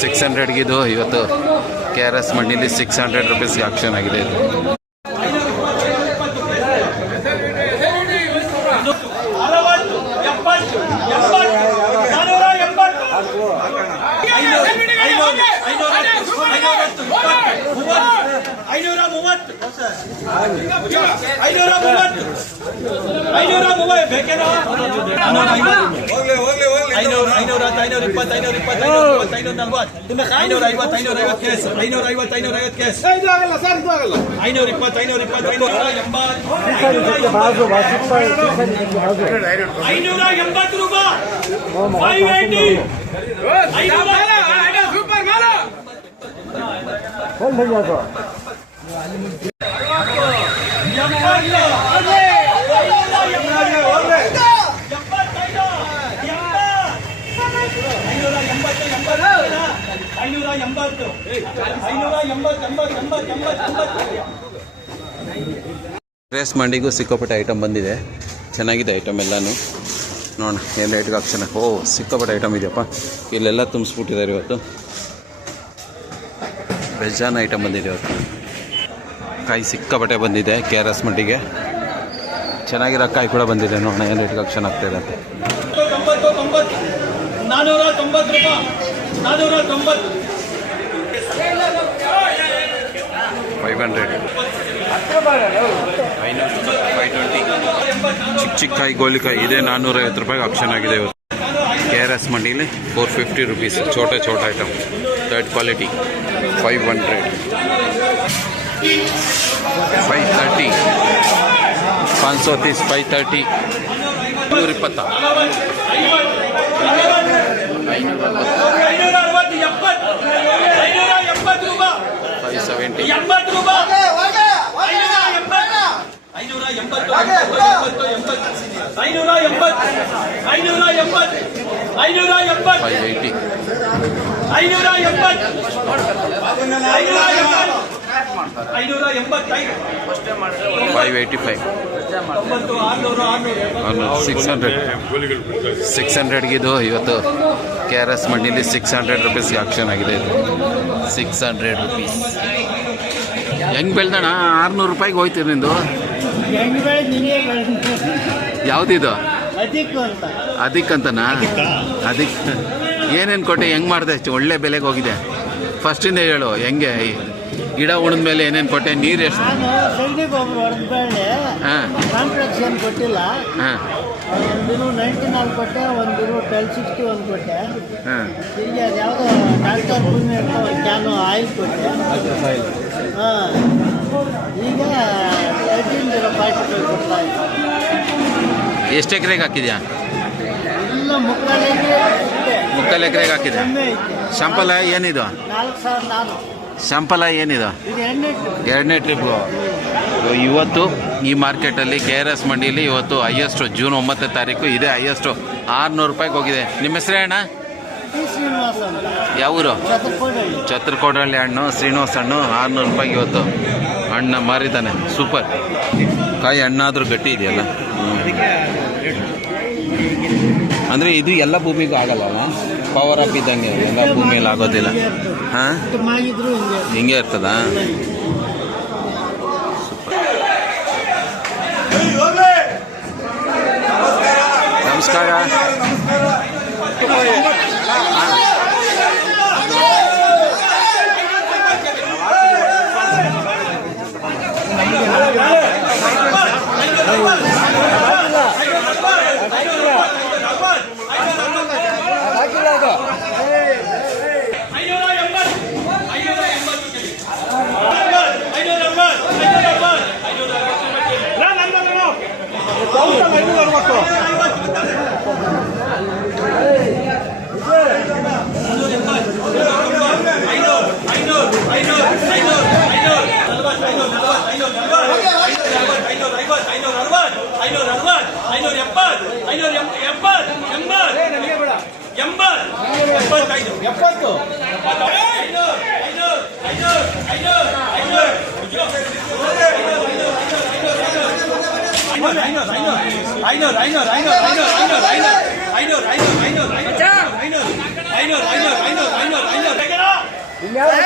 600ಗಿದು ಇವತ್ತು KRS ಮಂಡಿಲಿ 600 ರೂಪೀಸ್ಗೆ action ಆಗಿದೆ ಇದು. KRS ಮಂಡಿಗೂ ಸಿಕ್ಕಾಪಟ್ಟೆ ಐಟಮ್ ಬಂದಿದೆ, ಚೆನ್ನಾಗಿದೆ ಐಟಮ್ ಎಲ್ಲನೂ. ನೋಡೋಣ ಏನು ರೇಟ್ಗೆ ಆಕ್ಷನ್. ಸಿಕ್ಕಾಪಟ್ಟೆ ಐಟಮ್ ಇದೆಯಪ್ಪ, ಇಲ್ಲೆಲ್ಲ ತುಂಬಿಸ್ಬಿಟ್ಟಿದ್ದಾರೆ ಇವತ್ತು. ಬೇಜಾನ್ ಐಟಮ್ ಬಂದಿದೆ ಇವತ್ತು. ಕಾಯಿ ಸಿಕ್ಕಾಪಟ್ಟೆ ಬಂದಿದೆ KRS ಮಂಡಿಗೆ. ಚೆನ್ನಾಗಿರೋ ಕಾಯಿ ಕೂಡ ಬಂದಿದೆ. ನೋಡೋಣ ಏನು ರೇಟ್ಗೆ ಆಕ್ಷನ್ ಆಗ್ತಾಯಿದೆ ಅಂತ. 500 ಚಿಕ್ಕ ಕಾಯಿ ಗೋಲಿಕಾಯಿ ಇದೆ 450 ರೂಪಾಯಿಗೆ ಆಕ್ಷನ್ ಆಗಿದೆ ಇವತ್ತು KRS ಮಂಡಿಲಿ. 450 ರೂಪೀಸ್ ಛೋಟೆ ಐಟಮ್, ಥರ್ಡ್ ಕ್ವಾಲಿಟಿ. 500 530 530 530 220 600ಗಿದು ಇವತ್ತು KRS ಮಂಡಿಲಿ 600 ರೂಪೀಸ್ಗೆ ಆಕ್ಷನ್ ಆಗಿದೆ ಇದು. 600 ರೂಪೀಸ್ ಹೆಂಗೆ ಬೆಳ್ದಣ? 600 ರೂಪಾಯಿಗೆ ಹೋಯ್ತೀರಿ ನಿಂದು? ಯಾವುದಿದು? ಅದಕ್ಕೆ ಅಂತನಾ? ಅದಕ್ಕೆ ಏನೇನು ಕೊಟ್ಟೆ, ಹೆಂಗೆ ಮಾಡಿದೆ? ಒಳ್ಳೆ ಬೆಲೆಗೆ ಹೋಗಿದೆ. ಫಸ್ಟಿಂದ ಹೇಳು, ಹೆಂಗೆ ಗಿಡ ಉಳಿದ ಮೇಲೆ ಏನೇನು ಕೊಟ್ಟೆ? ನೀರು ಎಷ್ಟು? ಹಾಂ ಕೊಟ್ಟಿಲ್ಲ. ಹಾಂ ಒಂದಿನ 99 ಕೊಟ್ಟೆ, ಒಂದಿನ 1261 ಕೊಟ್ಟೆ. ಈಗ ಯಾವುದೋ ಡಾಕ್ಟರ್ ಭೂಮಿ ಒಂದು ಕ್ಯಾನು ಆಯಿಲ್ ಕೊಟ್ಟೆ. ಹಾಂ ಈಗ 18 ಕೊಡ್ತಾ ಇದ್ದೆ. ಎಷ್ಟು ಎಕರೆಗೆ ಹಾಕಿದ್ಯಾ? ಎಲ್ಲ ಮುಕ್ಕಾಲು ಎಕರೆಗೆ ಹಾಕಿದೆ. ಸಂಪಲ ಏನಿದು? 4,400 ಸಂಪಲ ಏನಿದು? ಎರಡನೇ ಟ್ರಿಪ್ಪು. ಇವತ್ತು ಈ ಮಾರ್ಕೆಟಲ್ಲಿ KRS ಮಂಡಿಯಲ್ಲಿ ಇವತ್ತು ಹೈಯೆಸ್ಟು June 9ನೇ ತಾರೀಕು ಇದೆ. ಹೈಯೆಸ್ಟು 600 ರೂಪಾಯಿಗೆ ಹೋಗಿದೆ. ನಿಮ್ಮ ಹೆಸರೇ ಅಣ್ಣ? ಯಾವೂರು? ಛತ್ರಕೋಡಹಳ್ಳಿ ಹಣ್ಣು ಶ್ರೀನಿವಾಸ ಹಣ್ಣು 600 ರೂಪಾಯಿಗೆ ಇವತ್ತು ಹಣ್ಣು ಮಾರಿದ್ದಾನೆ. ಸೂಪರ್ ಕಾಯಿ, ಹಣ್ಣಾದರೂ ಗಟ್ಟಿ ಇದೆಯಲ್ಲ. ಅಂದರೆ ಇದು ಎಲ್ಲ ಭೂಮಿಗೂ ಆಗಲ್ಲ, ಪವರ್ ಅಪ್ ಇದ್ದಂಗೆ ಎಲ್ಲ ಭೂಮಿಯಲ್ಲಿ ಆಗೋದಿಲ್ಲ. ಹಾಂ ಹಿಂಗೆ ಇರ್ತದಾ? ನಮಸ್ಕಾರ. I know. 500